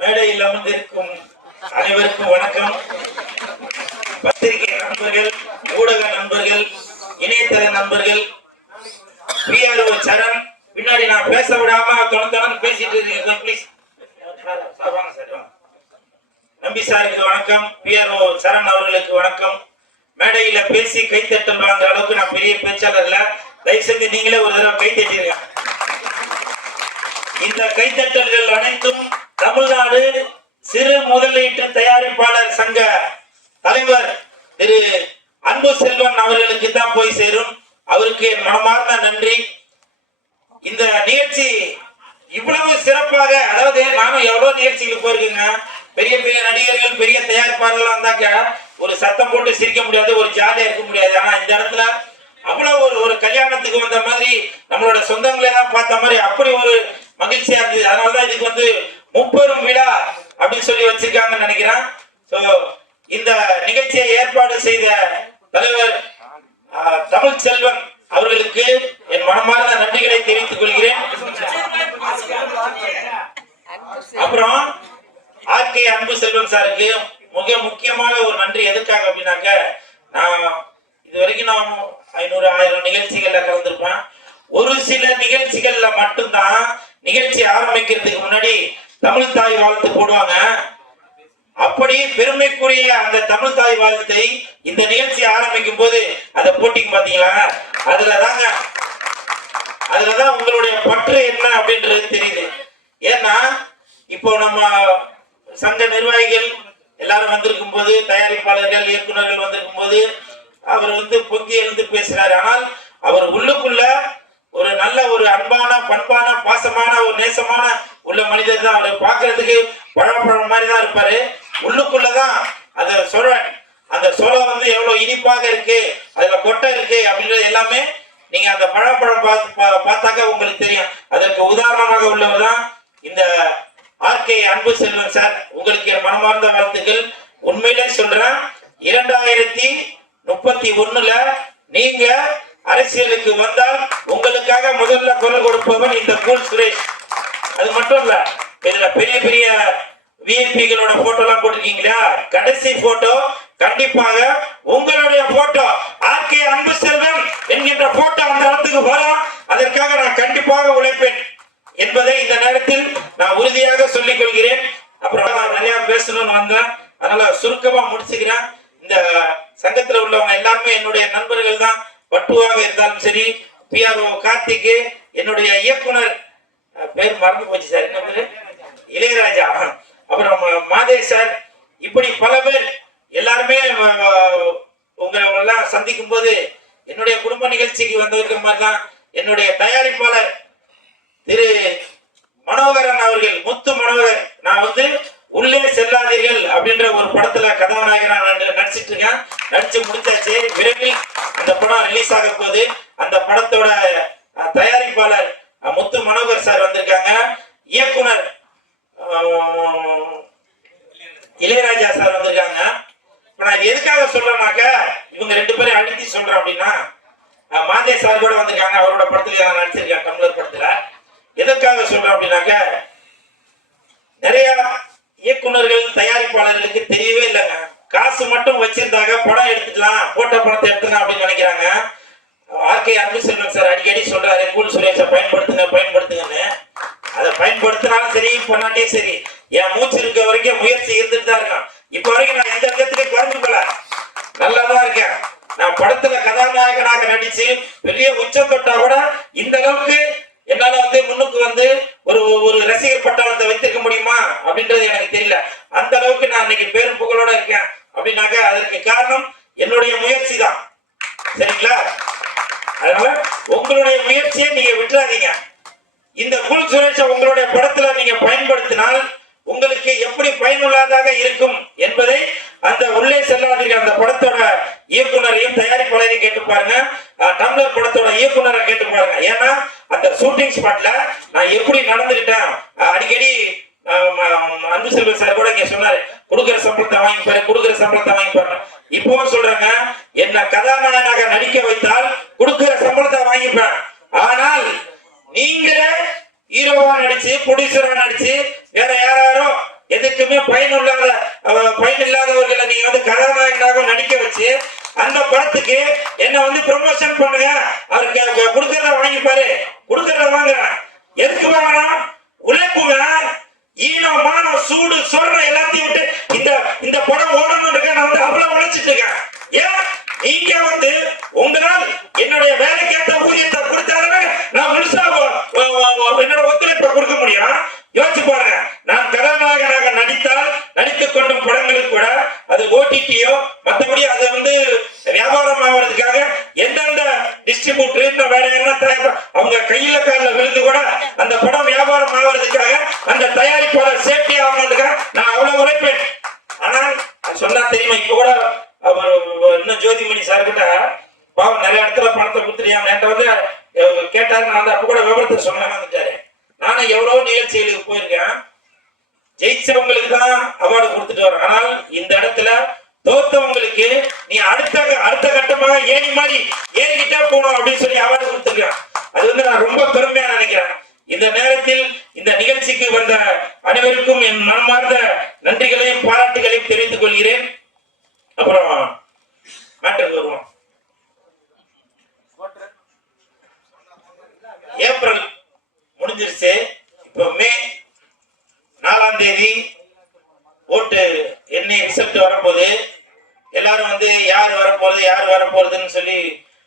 மேடையில் அமர்ந்திருக்கும் அனைவருக்கும் வணக்கம். பத்திரிகை நண்பர்கள், ஊடக நண்பர்கள், இணையதள நண்பர்கள், பிஆர்ஓ சரண், பின்னாடி நான் பேச விடாம தொடர்ந்து பேசிட்டு இருக்கேன். ப்ளீஸ் நம்பி சாருக்கு வணக்கம், பிஆர்ஓ சரண் அவர்களுக்கு வணக்கம். மேடையில பேசி கைத்தட்டல் வாங்குற அளவுக்கு நான் பெரிய பேச்சாளர் இல்ல, தயவு செஞ்சு நீங்களே ஒரு தடவை கைத்தட்டிருங்க. இந்த கைத்தட்டல்கள் அனைத்தும் தமிழ்நாடு சிறு முதலீட்டு தயாரிப்பாளர் சங்க தலைவர் திரு அன்பு செல்வன் அவர்களுக்கு தான் போய் சேரும். அவருக்கு என் மனமார்ந்த நன்றி. இந்த நிகழ்ச்சி இவ்வளவு சிறப்பாக, அதாவது நானும் எவ்வளவு நிகழ்ச்சிகளுக்கு போயிருக்கேங்க. பெரிய பெரிய நடிகர்கள், பெரிய தயாரிப்பாளர்கள் வந்தாக்க ஒரு சத்தம் போட்டு சிரிக்க முடியாது, ஒரு ஜாலியா இருக்க முடியாது. ஆனா இந்த இடத்துல அவ்வளவு ஒரு கல்யாணத்துக்கு வந்த மாதிரி, நம்மளோட சொந்தங்களே தான் பார்த்த மாதிரி அப்படி ஒரு மகிழ்ச்சியா இருந்தது. அதனாலதான் இதுக்கு வந்து முப்பெரும் விழா அப்படின்னு சொல்லி வச்சிருக்காங்கன்னு நினைக்கிறேன். இந்த நிகழ்ச்சியை ஏற்பாடு செய்த தலைவர் தமிழ் செல்வன் அவர்களுக்கு என் மனமார்ந்த நன்றிகளை தெரிவித்துக் கொள்கிறேன். அப்புறம் ஆர்கே அன்பு செல்வன் சாருக்கு மிக முக்கியமான ஒரு நன்றி. எதுக்காக அப்படின்னாக்க, நான் இதுவரைக்கும் நான் 500-1000 நிகழ்ச்சிகள்ல கலந்துருப்பேன். ஒரு சில நிகழ்ச்சிகள்ல மட்டும்தான் நிகழ்ச்சி ஆரம்பிக்கிறதுக்கு முன்னாடி தமிழ் தாய் வாழ்த்து போடுவாங்க. அப்படி பெருமைக்குரிய அந்த தமிழ் தாய் வாழ்த்தை இந்த நிகழ்ச்சி ஆரம்பிக்கும் போது அதை போட்டிக்கு பாத்தீங்களா, அதுலதான் உங்களுடைய பற்று என்ன அப்படின்றது தெரியுது. ஏன்னா இப்போ நம்ம சங்க நிர்வாகிகள் எல்லாரும் வந்திருக்கும் போது, தயாரிப்பாளர்கள், இயக்குநர்கள் வந்திருக்கும் போது அவர் வந்து பொங்கி எழுந்து பேசுறாரு. ஆனால் அவர் உள்ளுக்குள்ள ஒரு நல்ல ஒரு அன்பான, பண்பான, பாசமான, ஒரு நேசமான உள்ள மனிதர் தான். அவரை பார்க்கறதுக்கு பழப்பழம் மாதிரி தான் இருப்பாரு. உள்ளுக்குள்ளதான் அதை அந்த சோளம் வந்து எவ்வளவு இனிப்பாக இருக்கு, அதுல கொட்டை இருக்கு அப்படின்றது எல்லாமே நீங்க அந்த பழப்பழம் பார்த்தாக்க உங்களுக்கு தெரியும். அதற்கு உதாரணமாக உள்ளவர் தான் இந்த ஆர்கே அன்பு செல்வன் சார். உங்களுக்கு என் மனமார்ந்த வாழ்த்துக்கள். உண்மையிலே சொல்றேன், 2031 நீங்க அரசியலுக்கு வந்தால் உங்களுக்காக முதல்ல குரல் கொடுப்பவன் இந்த கூல் சுரேஷ். அது மட்டும் இல்ல, இதுல பெரிய பெரிய விஐபிகளோட போட்டோ எல்லாம் போட்டிருக்கீங்களா, கடைசி போட்டோ கண்டிப்பாக உங்களுடைய போட்டோ ஆர்கே அன்பு செல்வன் என்கின்ற போட்டோ அந்த இடத்துக்கு வரும். அதற்காக நான் கண்டிப்பாக உழைப்பேன் என்பதை இந்த நேரத்தில் நான் உறுதியாக சொல்லிக் கொள்கிறேன். அப்புறம் நான் நிறைய பேசணும்னு வந்தேன், அதனால சுருக்கமா முடிச்சுக்கிறேன். இந்த சங்கத்தில் உள்ளவங்க எல்லாருமே என்னுடைய நண்பர்கள் தான். பட்டுவாக இருந்தாலும் சரி, பிஆர்ஓ கார்த்திக், என்னுடைய இயக்குனர் பேர் மறந்து போச்சு சார், என்ன பேரு, இளையராஜா, அப்புறம் மாதேஷ் சார், இப்படி பல பேர் எல்லாருமே உங்களை எல்லாம் சந்திக்கும் போது என்னுடைய குடும்ப நிகழ்ச்சிக்கு வந்திருக்கிற மாதிரி தான் என்னுடைய தயாரிப்பாளர் திரு மனோகரன் அவர்கள், முத்து மனோகர். நான் வந்து உள்ளே செல்லாதீர்கள் அப்படின்ற ஒரு படத்துல கதாநாயகனா நடிச்சிட்டு இருக்கேன். நடிச்சு முடிச்சாச்சு. விரைவில் அந்த படம் ரிலீஸ் ஆக போகுது. அந்த படத்தோட தயாரிப்பாளர் முத்து மனோகர் சார் வந்திருக்காங்க. இயக்குனர் இளையராஜா சார் வந்திருக்காங்க. இப்ப நான் எதுக்காக சொல்றேன்னாக்க, இவங்க 2 பேரும் அழுத்தி சொல்றேன் அப்படின்னா, மாதே சார் கூட வந்திருக்காங்க. அவரோட படத்துல நான் நடிச்சிருக்கேன், டம்ளர் படத்துல. எதற்காக சொல்றேன் அப்படின்னாக்க, நிறைய இயக்குநர்கள், தயாரிப்பாளர்களுக்கு தெரியவே இல்லைங்க. காசு மட்டும் வச்சிருந்தாங்க, படம் எடுத்துக்கலாம், போட்ட படத்தை எடுத்துக்கலாம் அப்படின்னு நினைக்கிறாங்க. ஆர்கே அன்பு செல்வன் சார் அடிக்கடி சொல்றாரு, கூல் சுரேஷை பயன்படுத்துங்கன்னு. அதை பயன்படுத்தினாலும் சரி, பண்ணாட்டியும் சரி, என் மூச்சு இருக்க வரைக்கும் முயற்சி இருந்துட்டு தான் இருக்கான். இப்ப வரைக்கும் நான் எந்த இடத்துலயும் குறைஞ்சு போல, நல்லாதான் இருக்கேன். நான் படத்துல கதாநாயகனாக நடிச்சு பெரிய உச்சம் தொட்டா கூட இந்த அளவுக்கு என்னால வந்து முன்னுக்கு வந்து ஒரு ரசிகர் பட்டாளத்தை வைத்திருக்க முடியுமா அப்படின்றது எனக்கு தெரியல. அந்த அளவுக்கு நான் இன்னைக்கு பேரும் புகழோட இருக்கேன் அப்படின்னாக்க அதற்கு காரணம் என்னுடைய முயற்சி தான். சரிங்களா? அதனால உங்களுடைய முயற்சியை நீங்க விட்டுறாதீங்க. இந்த கூல் சுரேஷை உங்களுடைய படத்துல நீங்க பயன்படுத்தினால் உங்களுக்கு எப்படி பயனுள்ளதாக இருக்கும் என்பதை அந்த உள்ளே செல்லாதீர்கள் அந்த படத்தோட இயக்குனரையும் தயாரிப்பாளரையும் கேட்டு பாருங்க. டம்ளர் படத்தோட இயக்குனரை கேட்டு பாருங்க. ஏன்னா அந்த ஷூட்டிங் ஸ்பாட்ல நான் எப்படி நடந்துகிட்டேன், அடிக்கடி அன்பு செல்வன் சார் கூட இங்க சொன்னாரு, கொடுக்குற சம்பளத்தை வாங்கிப்பாரு. இப்பவும் சொல்றாங்க, என்ன கதாநாயகனாக நடிக்க வைத்தால் கொடுக்குற சம்பளத்தை வாங்கிப்பேன். ஆனால் நீங்களே ஹீரோவா நடிச்சு, ப்ரொடியூசரா நடிச்சு, வேற யாரோ ஒருத்தர் சொன்ன வந்துட்டாரு. நானும் எவ்வளவு நிகழ்ச்சிகளுக்கு போயிருக்கேன். ஜெயிச்சவங்களுக்கு தான் அவார்டு கொடுத்துட்டு வரோம். ஆனால் இந்த இடத்துல தோத்தவங்களுக்கு நீ அடுத்த கட்டமாக ஏறி மாதிரி ஏறிக்கிட்டே போகணும் அப்படின்னு சொல்லி அவார்டு கொடுத்துருக்கான். அது வந்து நான் ரொம்ப பெருமையா நினைக்கிறேன். இந்த நேரத்தில் இந்த நிகழ்ச்சிக்கு வந்த அனைவருக்கும் என் மனமார்ந்த நன்றிகளையும் பாராட்டுகளையும் தெரிவித்துக் கொள்கிறேன். அப்புறம் மேட்டருக்கு வருவோம். ஏப்ரல் முடிஞ்சிருச்சு. இப்போ மே 4ஆம் தேதி ஓட்டு எண்ணெய் ரிசல்ட் வரப்போகுது. எல்லாரும் வந்து யார் வரப்போறதுன்னு சொல்லி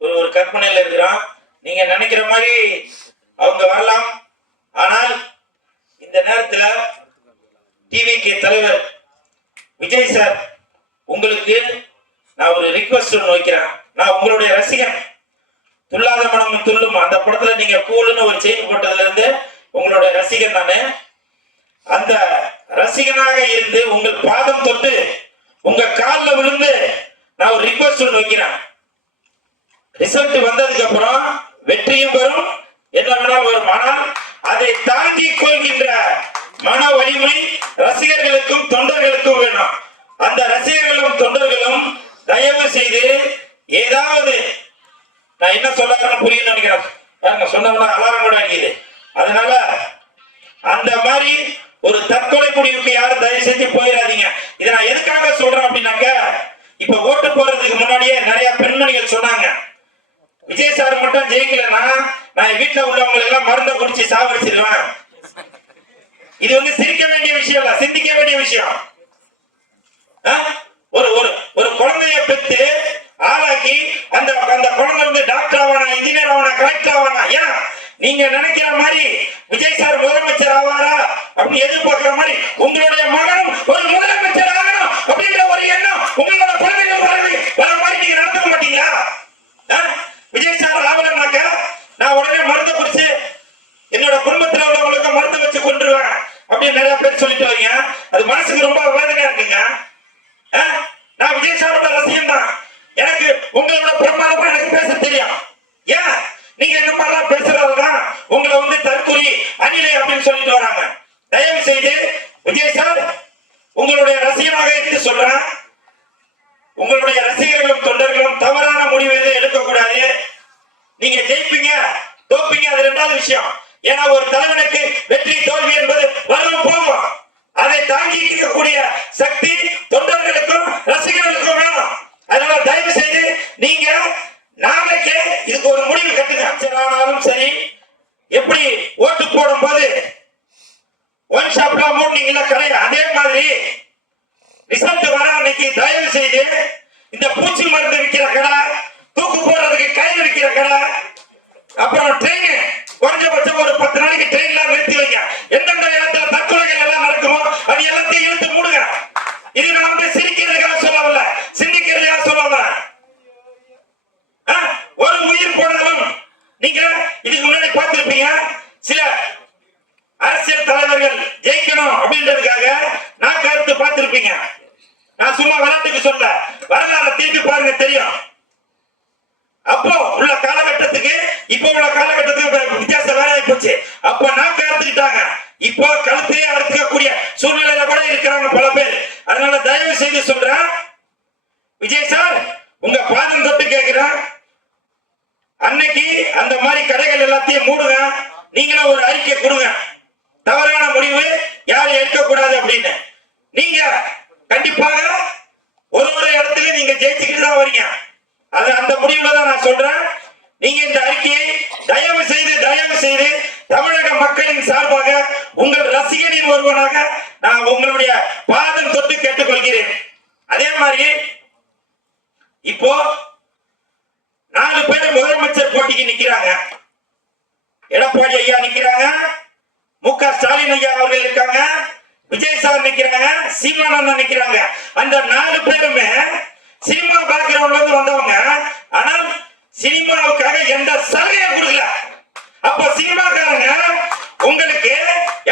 ஒரு கற்பனையில இருக்கிறோம். நீங்க நினைக்கிற மாதிரி அவங்க வரலாம். ஆனால் இந்த நேரத்துல டிவிகே தலைவர் விஜய் சார், உங்களுக்கு நான் ஒரு ரிக்வெஸ்ட் ஒன்று வைக்கிறேன். நான் உங்களுடைய ரசிகன். துல்லாத மனம் துள்ளும் அந்த படத்துல நீங்க கூலுன்னு ஒரு செய்தி போட்டதுல இருந்து உங்களுடைய ரசிகன் நானு. அந்த ரசிகனாக இருந்து உங்கள் பாதம் தொட்டு உங்க காலில் விழுந்து நான் ஒரு ரிக்வெஸ்ட் ஒன்று வைக்கிறேன். ரிசல்ட் வந்ததுக்கு அப்புறம் வெற்றியும் வரும், என்ன வேணாலும் வரும். ஆனால் அதை தாங்கிக் கொள்கின்ற மன வலிமை ரசிகர்களுக்கும் தொண்டர்களுக்கும் வேணும். அந்த ரசிகர்களும் தொண்டர்களும் தயவு செய்து ஏதாவது, நான் என்ன சொல்ல புரியும் நினைக்கிறேன், சொன்னோம்னா அலாரம் கூட அடிக்குது. அதனால அந்த மாதிரி ஒரு தற்கொலை முடிவுக்கு யாரும் தயவு செஞ்சு போயிடாதீங்க. இதை நான் எதுக்காக சொல்றேன் அப்படின்னாக்க, இப்ப ஓட்டு போறதுக்கு முன்னாடியே நிறைய பெண்மணிகள் சொன்னாங்க, விஜய் சார் மட்டும் ஜெயிக்கலன்னா நான் வீட்டுல உள்ளவங்க எல்லாம் மருந்தை குடிச்சு சாவடிச்சிருவேன். இது வந்து சிரிக்க வேண்டிய விஷயம் இல்ல, சிந்திக்க வேண்டிய விஷயம். ஒரு ஒரு குழந்தைய பெற்று ஆளாக்கி அந்த குழந்தை வந்து டாக்டர் ஆவானா, இன்ஜினியர் ஆவானா, கலெக்டர் ஆவானா? ஏன் நீங்க நினைக்கிற மாதிரி விஜய் சார் முதலமைச்சர் ஆவாரா அப்படின்னு எதிர்பார்க்கிற மாதிரி உங்களுடைய மகனும் ஒரு முதலமைச்சர் ஆகணும் அப்படின்ற ஒரு எண்ணம் உங்களோட குழந்தைகள் வர மாதிரி நீங்க நடந்துக்க மாட்டீங்களா? விஜய் சார் ஆகலனாக்க நான் உடனே மருந்து குடிச்சு என்னோட குடும்பத்தில் உள்ளவங்களுக்கு மருந்து வச்சு கொண்டுருவேன் அப்படின்னு நிறைய பேர் சொல்லிட்டு வரீங்க. அது மனசுக்கு ரொம்ப வேதனையா இருக்குங்க. நான் விஜய் சாரோட ரசிகன் தான். எனக்கு உங்களோட பிரமாதமா எனக்கு பேச தெரியும். ஏன் நீங்க என்ன மாதிரிலாம் பேசுறதுதான் உங்களை வந்து தற்கொலை அணிலை அப்படின்னு சொல்லிட்டு வராங்க. தயவு செய்து விஜய் சார் உங்களுடைய ரசிகனாக இருந்து சொல்றேன், உங்களுடைய ரசிகர்களும் தொண்டர்களும் தவறான முடிவு எதுவும் எடுக்கக்கூடாது. நீங்க ஜெயிப்பீங்க தோப்பீங்க, அது ரெண்டாவது விஷயம். ஏன்னா ஒரு தலைவனுக்கு வெற்றி தோல்வி என்பது வரும் போகும். அதை தாங்கி இருக்கக்கூடிய சக்தி தொண்டர்களுக்கும் ரசிகர்களுக்கும் வேணும். அதனால தயவு செய்து நீங்க நாளைக்கு இதுக்கு ஒரு முடிவு கட்டுங்க. ஆனாலும் சரி, எப்படி ஓட்டு போடும் போது ஒன் ஷாப்ல மூடினீங்களா கடையை, அதே மாதிரி ரிசல்ட் வர அன்னைக்கு தயவு செய்து இந்த பூச்சி மருந்து விற்கிற கடை, தூக்கு போடுறதுக்கு கயிறு விற்கிற கடை, அப்புறம் ட்ரெயின் குறைஞ்சபட்சம் ஒரு 10 நாளைக்கு ட்ரெயின்ல நிறுத்தி வைங்க. எந்தெந்த இடத்துல தற்கொலைகள் எல்லாம் நடக்குமோ அது எல்லாத்தையும் இழுத்து மூடுங்க. இது நான் வந்து சிரிக்கிறதுக்காக சொல்லவில்லை, சிந்திக்கிறதுக்காக சொல்லவில்லை. ஒரு உயிர் போனாலும் நீங்க இதுக்கு முன்னாடி பார்த்திருப்பீங்க, சில அரசியல் தலைவர்கள் ஜெயிக்கணும் அப்படின்றதுக்காக நான் கருத்து பார்த்திருப்பீங்க. நான் சும்மா விளையாட்டுக்கு சொல்ல, வரலாறு திருப்பி பாருங்க தெரியும். அப்போ உள்ள காலகட்டத்துக்கு இப்ப உள்ள காலகட்டத்துக்கு வித்தியாசம் வேற போச்சு. அப்ப நான் கருத்துக்கிட்டாங்க, இப்போ கழுத்தையே அறுத்துக்கக்கூடிய சூழ்நிலையில கூட இருக்கிறாங்க பல பேர். அதனால தயவு செய்து சொல்றேன், விஜய் சார் உங்க பாதம் தொட்டு கேட்கிறேன், அன்னைக்கு அந்த மாதிரி கடைகள் எல்லாத்தையும் மூடுங்க. நீங்களும் ஒரு அறிக்கை கொடுங்க, தவறான முடிவு யாரும் எடுக்கக்கூடாது அப்படின்னு. நீங்க கண்டிப்பாக ஒரு இடத்துல நீங்க ஜெயிச்சுக்கிட்டு தான் வரீங்க. அது அந்த முடிவுல தான் நான் சொல்றேன். நீங்க இந்த அறிக்கையை தயவு செய்து தமிழக மக்களின் சார்பாக உங்கள் ரசிகனின் ஒருவனாக நான் உங்களுடைய பாதம் தொட்டு கேட்டுக்கொள்கிறேன். அதே மாதிரி இப்போ 4 பேர் முதலமைச்சர் போட்டிக்கு நிக்கிறாங்க. எடப்பாடி ஐயா நிக்கிறாங்க, மு.க. ஸ்டாலின் ஐயா அவர்கள் இருக்காங்க, விஜய் சார் நிக்கிறாங்க, சீமானந்தன் நிக்கிறாங்க. அந்த 4 பேருமே சினிமா பேக்ரவுண்ட்ல இருந்து வந்தவங்க. ஆனால் சினிமாவுக்காக எந்த சலுகையும் கொடுக்கல. அப்ப சினிமாக்காரங்க உங்களுக்கு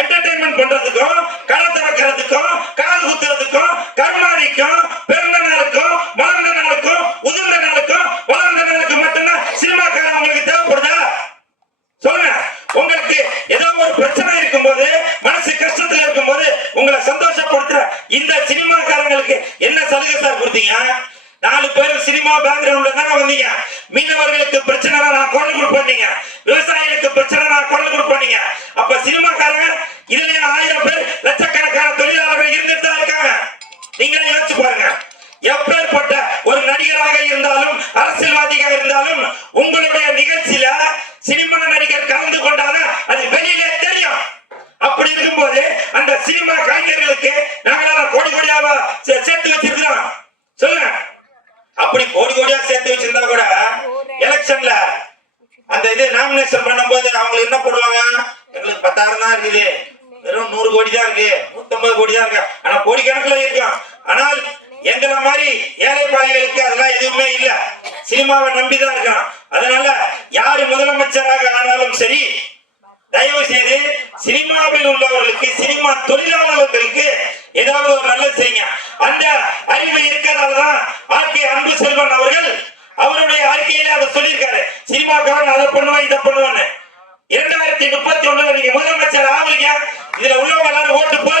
என்டர்டைன்மெண்ட் பண்றதுக்கும், கடை திறக்கிறதுக்கும், காது குத்துறதுக்கும், கர்மாரிக்கும், பிறந்த நாளுக்கும், வளர்ந்த நாளுக்கும், உதிர்ந்த நாளுக்கும், வளர்ந்த நாளுக்கு மட்டும்தான் சினிமாக்காரன் உங்களுக்கு தேவைப்படுதா? சொல்லுங்க. உங்களை தானே வந்தீங்க. மீனவர்களுக்கு பிரச்சனை நான் குரல் கொடுப்பேன், விவசாயிகளுக்கு பிரச்சனை நான் குரல் கொடுப்பேன். அப்ப சினிமாக்காரங்க இதுல 1000 பேர் லட்சக்கணக்கான தொழிலாளர்கள் இருந்துட்டு தான் இருக்காங்க. நீங்களே யோசிச்சு பாருங்க. எப்பேற்பட்ட ஒரு நடிகராக இருந்தாலும் அரசியல்வாதியாக இருந்தாலும் உங்களுடைய நிகழ்ச்சியில சினிமா நடிகர் கலந்து கொண்டாதான் அது வெளியிலே தெரியும். அப்படி இருக்கும்போது அந்த சினிமா கலைஞர்களுக்கு நாங்களாம் கோடி கோடியாக சேர்த்து வச்சிருக்கிறோம். சொல்லுங்க, அப்படி கோடி கோடியா சேர்த்து வச்சிருந்தா கூட எலெக்ஷன்ல அந்த இது நாமினேஷன் பண்ணும்போது அவங்க என்ன போடுவாங்க, எங்களுக்கு 10,000 தான் இருக்குது, வெறும் 100 கோடி தான் இருக்கு, 150 கோடி தான் இருக்கு. ஆனா கோடி கணக்குல இருக்கும். ஆனால் எங்களை மாதிரி ஏழை பாதைகளுக்கு அதெல்லாம் எதுவுமே இல்ல, சினிமாவை நம்பிதான் இருக்கான். அதனால யாரு முதலமைச்சராக ஆனாலும் சரி, தயவு செய்து சினிமாவில் உள்ளவர்களுக்கு, சினிமா தொழிலாளர்களுக்கு ஏதாவது ஒரு நல்லது செய்யுங்க. அந்த அறிவு இருக்கிறதாலதான் ஆர்கே அன்பு செல்வன் அவர்கள் அவருடைய அறிக்கையில அதை சொல்லியிருக்காரு. சினிமாக்காரன் அதை பண்ணுவான் இதை பண்ணுவான்னு. 2031 நீங்க முதலமைச்சர் ஆவீங்க, இதுல உள்ளவங்க எல்லாரும் ஓட்டு போய்